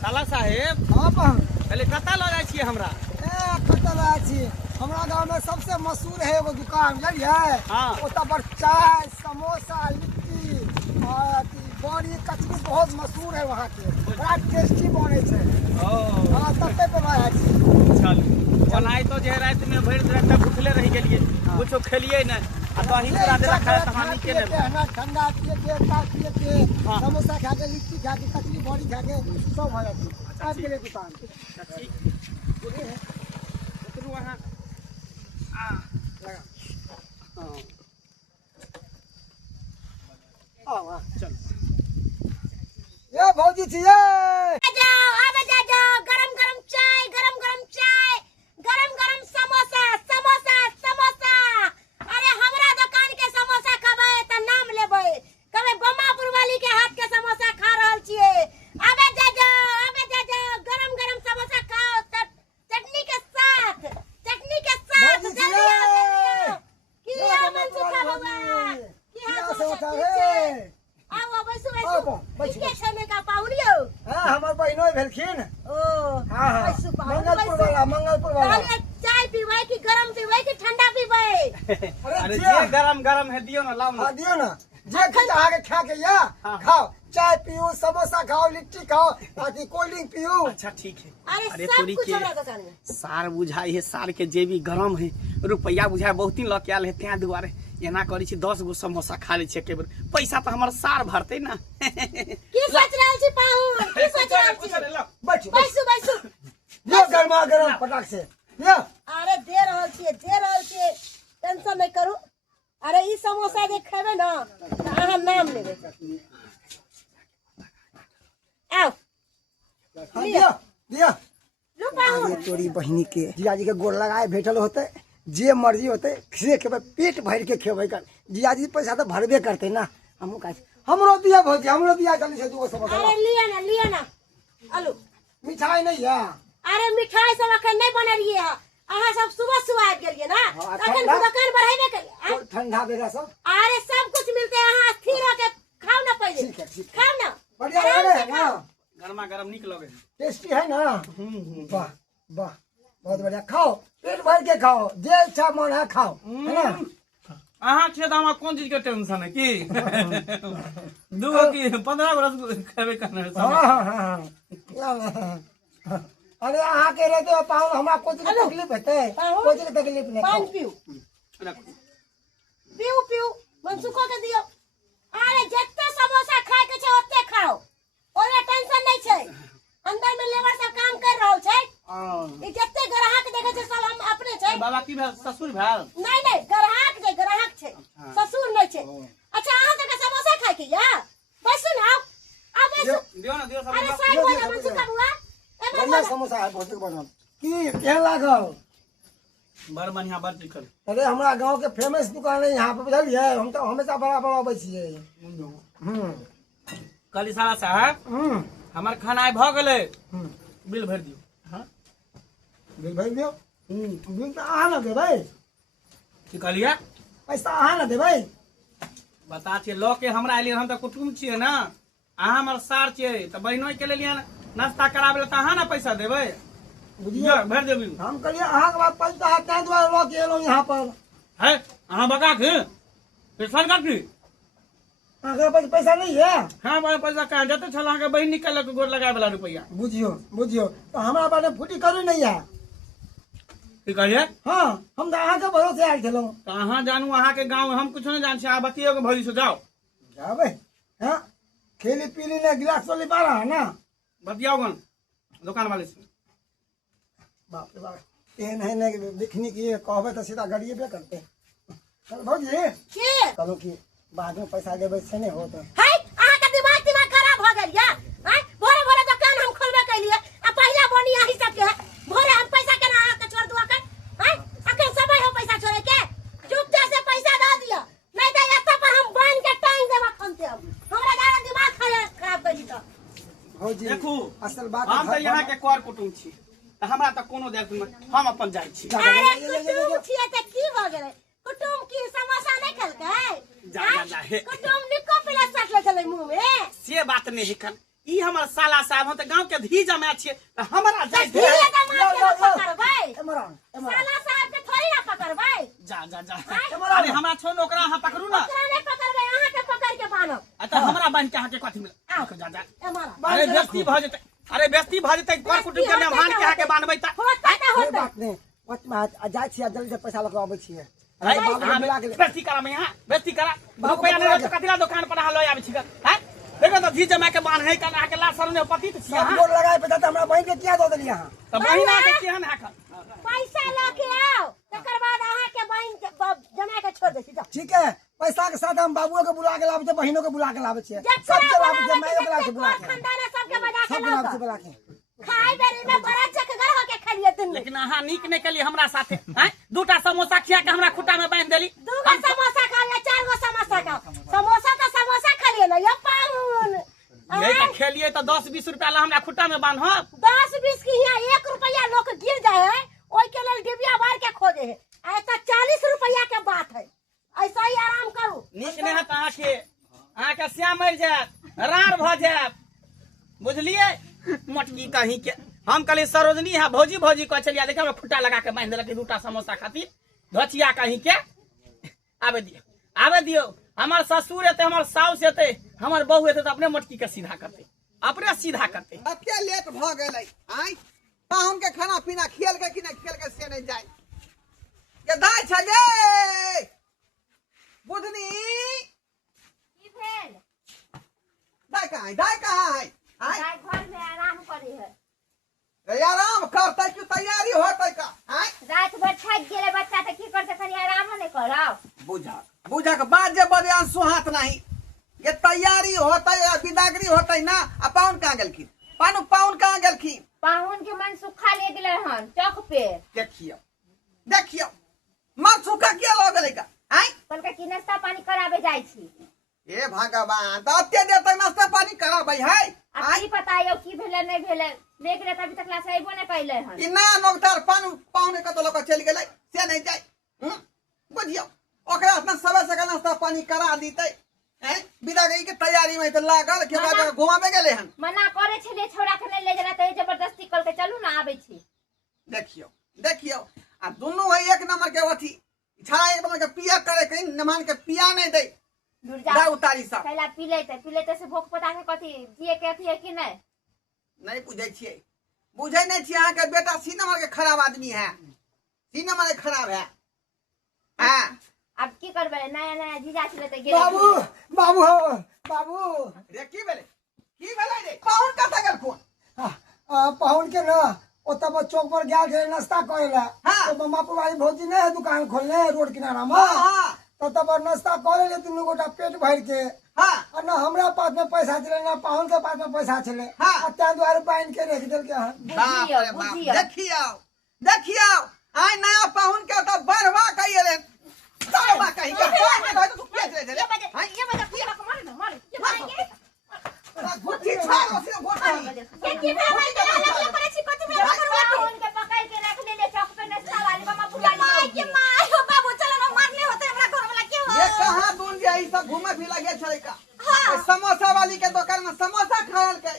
साला साहेब हाँ पहले कता ल जाय छियै हमरा हमरा गांव में सबसे मशहूर है एगो दुकान बुझलिए। हाँ। ओता पर चाय समोसा लिट्टी और बड़ी कचरी बहुत मशहूर है वहाँ के, बड़ा टेस्टी बने छे। हाँ तब पे भाई चल बनाई तो जे रात में भर रात भूखले रह गेलिए, कुछो खेलिए न आ तो ही पूरा देला खाए त हानि के ने ठंडा पिए के चाय पिए के समोसा खा के लिट्टी खा के कचरी बड़ी खा के सब हो जाती है आज के लिए दुकान। उतरू वहां लगा हां चल ये भौजी छी ये आवे जाओ गरम गरम चाय गरम गरम समोसा समोसा समोसा। अरे हमरा दुकान के समोसा खबे त नाम लेबे, कबे बमापुर वाली के हाथ के समोसा खा रहल छिए। आवे जाओ गरम गरम समोसा खाओ चटनी के साथ जल्दी आओ की मन सुखा बाबा की हाल समाचार आओ बैसु के छने का पाउलियो। हां हमर बहिनो भेलखिन। हां बैसु मंगलपुर वाला चाय पीबै कि गरम पीबै कि ठंडा पीबै? अरे जे गरम है दियो ना लाओ ना। हां दियो ना जे खा के खा के या खाओ, चाय पियो समोसा खाओ लिट्टी खाओ ताकि कोल्ड ड्रिंक पियो। अच्छा ठीक है। अरे सब कुछ हमरा दुकान में सार बुझाई है, सार के जेबी गरम है, रुपया बुझाई बहुत दिन लग आयल है, त्या दुआरे एना करी छी 10 गो समोसा खा ले छी के बेर। पैसा तो हमर सार भरते ना। की सोच रहल छी पाहुन? की सोच रहल छी? बैसु यो गरमा गरम पटाक से यो। अरे दे रहल छी टेंशन नहीं करू। अरे ई समोसा जे खेबे ना त अहाँ नाम लेबे। आओ दिया लो पाहुन। ये तोरी बहिनी के जियाजी के गोड़ लगाए भेटल होते, जे मर्जी होते से खेबे, पेट भर के खेबे कर। जियाजी पैसा तो भरबे करते ना। हमहु का हमरो दिया भौजी हमरो दिया जल्दी से दो समोसा। अरे लिया ना आलू मिठाई नहीं है। अरे मिठाई सब अखन नहीं बना रही है। अहाँ सब सुबह आ गेलिए ना, अखन दुकान बढ़ाइबे करिए। ठंडा बेरा सब अरे सब कुछ मिलते हैं, अहाँ स्थिर होके खाओ ना पहले। ठीक है खाओ ना बढ़िया आराम लगे से है ना, खाओ। गरमा गरम निक लगे, टेस्टी है ना। वाह वाह बहुत बढ़िया, खाओ पेट भर के खाओ, जे इच्छा मन है खाओ, है ना। अहाँ छे त हमरा कोन चीज के टेंशन है की? दूगो की 15 गो रसगुल्ला खेबे करने है। हाँ। अरे अहाँ के रहे तो पाहुन हमरा कोई चीज के तकलीफ है? कोई चीज के तकलीफ नहीं। पान पीऊ मनसुखो के दियो। अरे जत्ते समोसा खाए के छै ओत्ते खाओ, ओरे टेंशन नहीं छै। अंदर में लेबर सब काम कर रहल छै। ई जत्ते ग्राहक देखे छै सब हम अपने छै। बाबा की भेल? ससुर भेल? नहीं ग्राहक छै ससुर नहीं छै। अच्छा अहाँ सबके समोसा खाए के या बैसु ना आओ बैसु। दियो ना दियो सब। अरे साइड बोला मनसुखा बुआ बढ़िया समोसा है बहुत बढ़िया। की केहन लागल? बड़ बढ़िया बड़ चिकन। अरे हमरा गांव के फेमस दुकान है यहाँ पे बुझलिए, हम तो हमेशा बराबर आबै छियै। कल साला साहब हमर खाना भ गेले, बिल भर दियो। हां बिल भर दियो। बिल तो अहाँ न देबै। की कहलिए? पैसा अहाँ न देबै। बता छिए लो के हमरा एलिए, हम त कुटुम छिए ना, अहाँ हमर सार छिए त बहिनोई के लेलिए नाश्ता कराबे त अहाँ ना पैसा देबै। बुझियो भर देबी। हम कहलिए अहाँ के बाद पैसा है तै द्वारा ल के एलौ यहाँ पर। है अहाँ बका के पैसा का की? अहाँ के पास पैसा नहीं है? हां बड़ा पैसा कहां जते छल अहाँ के बहिन निकल के गोर लगाए वाला रुपया। बुझियो तो हमरा बारे फुटी करू नहीं है। की कहलिए? हाँ हम तो अहाँ के भरोसे आयल छलौ। त अहाँ जानू अहाँ के गांव हम कुछ नहीं जान छी, आ बतियो के भौजी से जाओ जाबे। हां खेली पीली ने गिलास वाली बारा है ना, बतियाओ गन दुकान वाले से। बाप रे बाप एहन है ने देखनी की कहबे तो सीधा गाड़िए पे करते। चल भौजी के चलो की बाद में पैसा देबै से नहीं होत। है अहाँ के दिमाग खराब भ गेल या? हैं भोरे दुकान हम खोलबे कैलिए आ पहिला बनी आही सब के भोरे हम पैसा केना अहाँ के छोड़ दुआ कर? हैं अखन समय हो पैसा छोड़े के, चुपचाप से पैसा दे दियो नहीं त एत पर हम बांध के टांग देबा खनते। हमरा ज्यादा दिमाग खराब कर दी त भौजी देखू असल बात हम त यहाँ के कर कुटुम छी, हमरा त कोनो देख हम अपन जाइ छी। अरे कुटुम छिए त की भ गेलै? कुटुम की समोसा नहीं खेलकै? जा कुटुम निको प्लस सकले चले मुंह में। से बात नहीं है कन ई हमर साला साहब हम त गांव के धी जमा छिए त हमरा जाय दे धीरे दमाद के पकड़बै इमरान साला साहब के थोड़ी ना पकड़बै जा जा जा अरे हमरा छोड़ ओकरा अहाँ पकड़ू ना ओकरा नहीं पकड़बै अहाँ के पकड़ के बान्हब त हमरा बन के अहाँ के कथि मिल जा जा इमरान अरे बेस्ती भ जेतै अरे बेस्ती भ जेतै कर कुटुम के मेहमान के अहाँ के बांधबै त होता ना कोई होता बात नहीं जाइ छियै जल्दी से पैसा लगा आबै छियै है बाबू के बुला के बेस्ती करा मैं यहाँ बेस्ती करा बाबू रुपया के नहीं बुला तो कतिला दुकान पर अहाँ लय आबै छी है देखो त धी जमा के बांध है कन अहाँ के लाश सरने पति त छियै सब गोर लगाए पैसा त हमरा बहिन के किया दो देली अहाँ त बहिना के केहन हाक पैसा लेके आओ तकर बाद अहाँ के बहन के जमा के छोड़ दे सीधा ठीक है पैसा के साथ हम बाबुओ के बुला के लाबै छियै बहिनो के बुला के लाबै छियै सबके लाबै छियै माइयो के लाबै छियै बुला के खानदान सबके बजा के सबके लाबै छियै लाओ बुला के खाई बेरी में बड़ा चकगर होके खलिए तुम लेकिन अहाँ नीक नहीं कली हमरा साथे हैं दूटा समोसा खिया के हमरा खुट्टा में बांध देली दूगो समोसा खा ले चार गो समोसा खा समोसा खा लिए ना ये पाउन यही त खेलिए त 10-20 रुपया ला हमरा खुट्टा में बांधब 10-20 की यहाँ 1 रुपया लोग गिर जाए है ओई के लेल डिबिया बार के खोजे है ऐसा 40 रुपया के बात है ऐसा ही आराम करू नीक नहीं है अहाँ के श्याम मर जायत रार भ जायत बुझलिए मोटकी कहीं के हम कहली सरोजनी है भौजी भौजी कह चलिए देखिए हमरा खुट्टा लगा के बांध देलक दूटा समोसा खातिर धचिया कहीं के आवे दियो हमार ससुर एते हमार साउस एते हमार बहू एते तो अपने मोटकी के सीधा करते अपने सीधा करते अब क्या लेट भ गेलै आई पाहुन के खाना पीना खेल के कि नहीं खेल के से नहीं जाए के दाई छ गे बुधनी की भेल दाई कहाँ है आई गाय घर में आराम करी है रे आराम करतै कि तैयारी होतै का आई रात भर थक गेले बच्चा त की करते कनी आराम नहीं करब बुझा के बाद जे बदे सुहात नहीं ये तैयारी होतै विदागरी होतै ना आ पाहुन कहाँ गेलखिन पाहुन कहाँ गेलखिन पाहुन के मन सुखा ले गेले हन चौक पे देखियो मन सुखा किया लग गेलै का आई कहलकै कि नाश्ता पानी कराबे जाइ छी ए भगवान दते देते नाश्ता पानी कराबै है आ की बताइयो की भेले नहीं भेले देख ले अभी तक क्लास आइबो नहीं कैले हन इना नोकदार पाहुन कत लोग चल गेलै से नहीं जाय बुझियो ओकरा अपना सबे से नाश्ता पानी करा दीते हैं विदागरी के तैयारी में तो लागल के बाद घुमाबे गेले हन मना करे छले छोड़ा के नहीं ले जरा त जबरदस्ती कल के चलू ना आबै छी देखियो आ दोनों है एक नंबर के अथी छड़ा एक नंबर के पिया करे कहीं नमान के पिया नहीं दे दूर दा जा उतारी सब पहला पी लेते से भूख पता के कथी जिए के अथी है कि नहीं नहीं बुझे नहीं छिए अहाँ के बेटा सी नंबर के खराब आदमी है सी नंबर के खराब है हां अब की करबे नया जीजा छले त गेले बाबू रे की भेले रे पाहुन कत गेल फोन पाहुन के ना ओतब चौक पर गेल रहे नाश्ता करे ला तो मम्मापुर वाली भौजी ने दुकान खोलने रोड किनारा में तो तब नाश्ता करे ले दुनू गोटा पेट भर के और ना हमरा पास में पैसा चले ना पाहुन के पास में पैसा चले त्या द्वारे पाइन के रख देल के बाप रे बाप देखियो आई नया पाहुन के तो बरवा कहिए रे बरवा कहि के तू के रे ये बजा पिया को मार ये मारेंगे गुट्ठी छाड़ उसे गोटा ये की भाई के लगे पड़े छी कथि में करवा उनके पकड़ के रख ले चौक पे नाश्ता वाली मामा पुरानी के माय हो बाबू चलो ना मारने होते हमरा घर वाला क्यों ये कहां दून जाई सब घूमे फिर लगे छले का समोसा वाली के दुकान में समोसा खाल के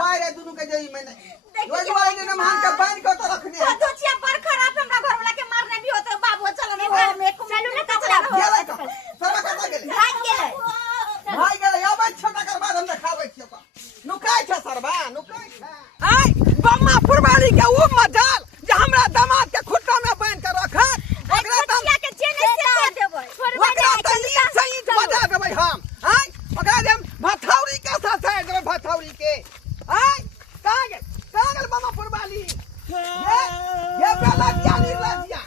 पाए दुनु के जई में नहीं रोज वाले ने मान के बांध के तो रख दिया तो चिया पर खराब हमरा घर वाला के मारने भी होते बाबू चलो ना घर में चलो ना कचरा गेले का सब कत गेले भाग गेले भाई गेले अब छोटा कर बाद हम देखाबै छियो का नुकाय छ सरबा नुकाय छ आई बम्मा पुरवाली के उ मजाल जे हमरा दामाद के खुट्टा में बांध के रखत ओकरा चिया के जेने से देबै ओकरा त ई सही बजा देबै हम आई ओकरा जे भथौरी के साथ है देबै भथौरी के आई कागल बम्मा पुरवाली ये बेला ज्ञानी लजिया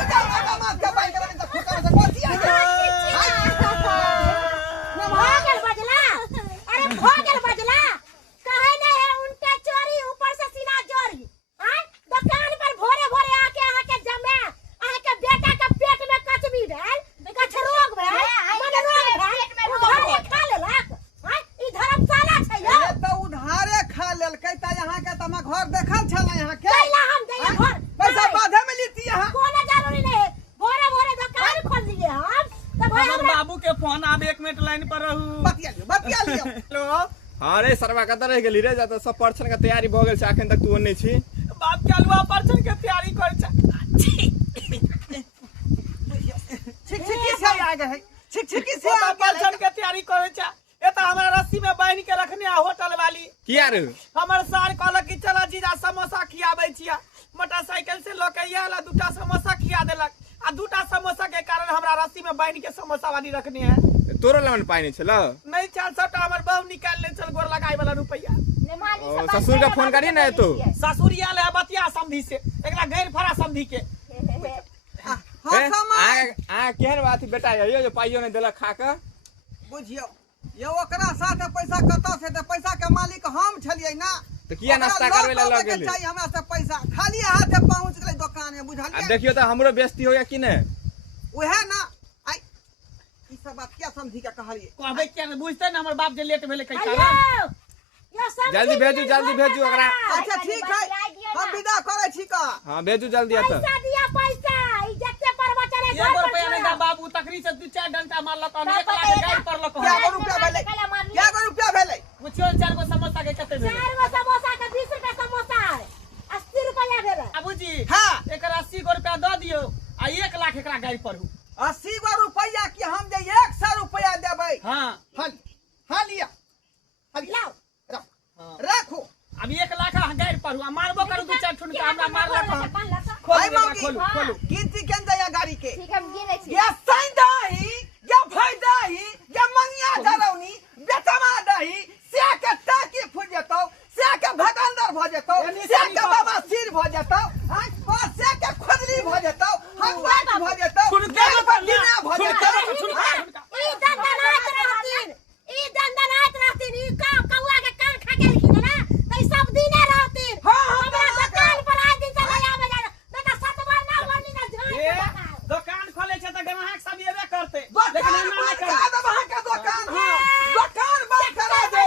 उधर दामाद के बांध के रखत खुट्टा में बचिया भागल बजला कहे नहीं है उनके चोरी ऊपर से सीना जोरी दुकान पर भोरे भोरे आके आहा के जमे आहा के बेटा के पेट में कचबी भेल कछ रोग भेल मन रोग भेल उधारे खा लेलक ई धर्मशाला छै यो ये तो उधारे खा लेलकै त यहां के तमा घर देखल छल यहां के कैला हम दैया घर पैसा बाधे में लीती यहां कोनो जरूरी नहीं है भोरे भोरे दुकान खोल दिए हम तब हमर बाबू के फोन आब 1 मिनट लाइन पर रहू बतिया लियो हेलो अरे सरवा कत रह गेली रे जा सब परछन के तैयारी भ गेल छै अखन तक तू ओने छी बाप के अलुआ परछन के तैयारी कर छिक से आ गए है छिक से आ परछन के तैयारी करे छ ए त हमरा रस्सी में बांध के रखने आ होटल वाली किया रे हमर सार कहलक कि चला जीजा समोसा खियाबै छिया मोटरसाइकिल से लोके आला दूटा समोसा खिया देलक आ दूटा समोसा के कारण हमरा रस्सी में बांध के समोसा वाली रखने है तोरो लमन पानी छल नहीं चल सबटा हमर बहू निकाल ले चल गोर लगाई वाला रुपया ससुर के फोन करी ना तो ससुर आल है बतिया समधी से एकरा गैर फरा समधी के आ केहन बात बेटा यो जो पाइयो नहीं देलक खा के बुझियो ये ओकरा साथे पैसा कत से त पैसा के मालिक हम छलियै ना तो किया नाश्ता करवे ला लग गेली चाहिए हमरा से पैसा खाली हाथे पहुंच गेलै दुकान में बुझलियै अब देखियो त हमरो बेइज्जती होया कि ने ओहे ना आई ई सब बात क्या समझी के कहलिए कहबै क्या बुझते ना हमर बाप जे लेट भेले कई कारण जल्दी भेजू ओकरा अच्छा ठीक है हम विदा करै छी का हां भेजू जल्दी आ त पैसा दिया पैसा इज्जत से पर बचरे घर एगो पर रुपया नहीं दा बाबू तकरी से 2-4 डंटा मारलक हम 1 लाख के गाड़ी पड़लक क्या रुपया भेलै क्या रुपया भेलै पूछियो 4 गो समोसा के कते भेले 4 गो समोसा के 20 रुपया समोसा 80 रुपया भेले अबूजी हां एकर 80 गो रुपया द दियो आ 1 लाख एकरा गाड़ी पड़ू 80 गो रुपया कि हम जे 100 रुपया देबै हां हां लिया लाओ राखो अब 1 लाख गाड़ी पड़ू आ मारबो करू 2-4 ठुनका हमरा मारलक हम खोलू खोलू गिनती केन दया गाड़ी के ठीक हम गिनै छी या सैदाही या भैदाही या मंगिया धरौनी बेतमा दही से के टाकी फुट जतौ से के भगंदर भ जतौ से के बाबा सिर भ जतौ हां से के खुजली भ जतौ हम बात भ जतौ ठुनका दिना भ जतौ ई दंदनात रहतीन ई कौआ के कान खा के लिखिन ना त सब दिने रहतीन हमरा दुकान पर आज दिन से नहीं आवे जा बेटा सतबार ना बनी ना ए झाई दुकान खोले छै त ग्राहक सब एबे करते दुकान बंद करा दे वहां के दुकान दुकान बंद करा दे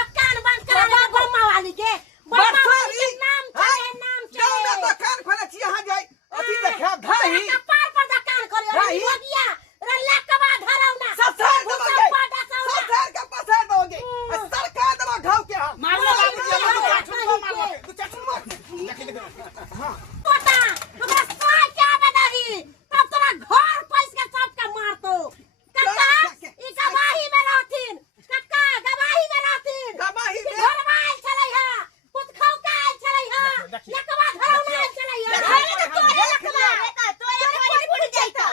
दुकान बंद करा दे बम्मा वाली के बम्मा वाली के नाम जाओ ना दुकान खोले छी यहां जाई अथी देखा भाई कपार पर दुकान करे भाई। हो गया रल्ला के बाद धरौ ना ससुर दोगे ससुर के पसार दोगे सरकार दवा घाव के हम मारलो बाबूजी हमरा 2-4 ठुनका मारलक 2-4 ठुनका पता हमरा सोच के आवे दही तब तोरा घर पैस के सबके मारतो कक्का ई गवाही में रहथिन कक्का गवाही में रहथिन गवाही में? घर में आयल छलै हा खुद खाउ के आयल छलै हा लकवा धरौ ना आयल छलै हा तोरे लकवा तोरे कोई फुट जैता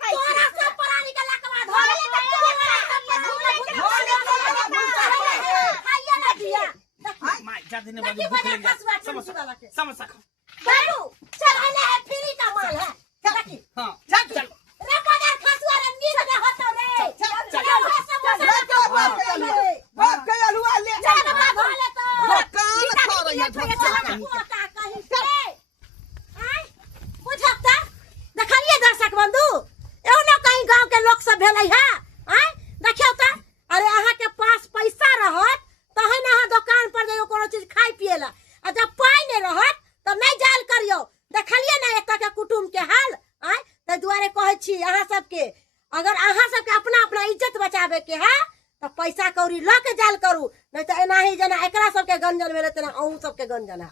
तोरा सब प्राणी के लकवा धरे खाइए ना दिया माय जादे ने बाबू भूख लग गया समोसा खा बाबू चल आने है फ्री का माल है चल हां चल रे पगार खसुआ रे नीर दे होतो रे बाप के अलुआ ले चल बा भले तो दुकान खा रही है कहीं से आय बुझता देखलिए दर्शक बंधु एहो न कहीं गांव के लोग सब भेलै है आय देखियो त अरे अहाँ के पास पैसा रहत तहन अहाँ दुकान पर जाइयो कोनो चीज खाइ पिएला आ जब पाई नहीं रहत तो नहीं जाल करियो देखलिए ना एक के कुटुंब के हाल आय त दुआरे कहै छी अहाँ सबके अगर अहाँ सबके अपना अपना इज्जत बचावे के है तो पैसा कौड़ी ल के जाल करू नहीं तो एनाही जना एकरा सबके गंजन भेले तना अहू सबके गंजन है।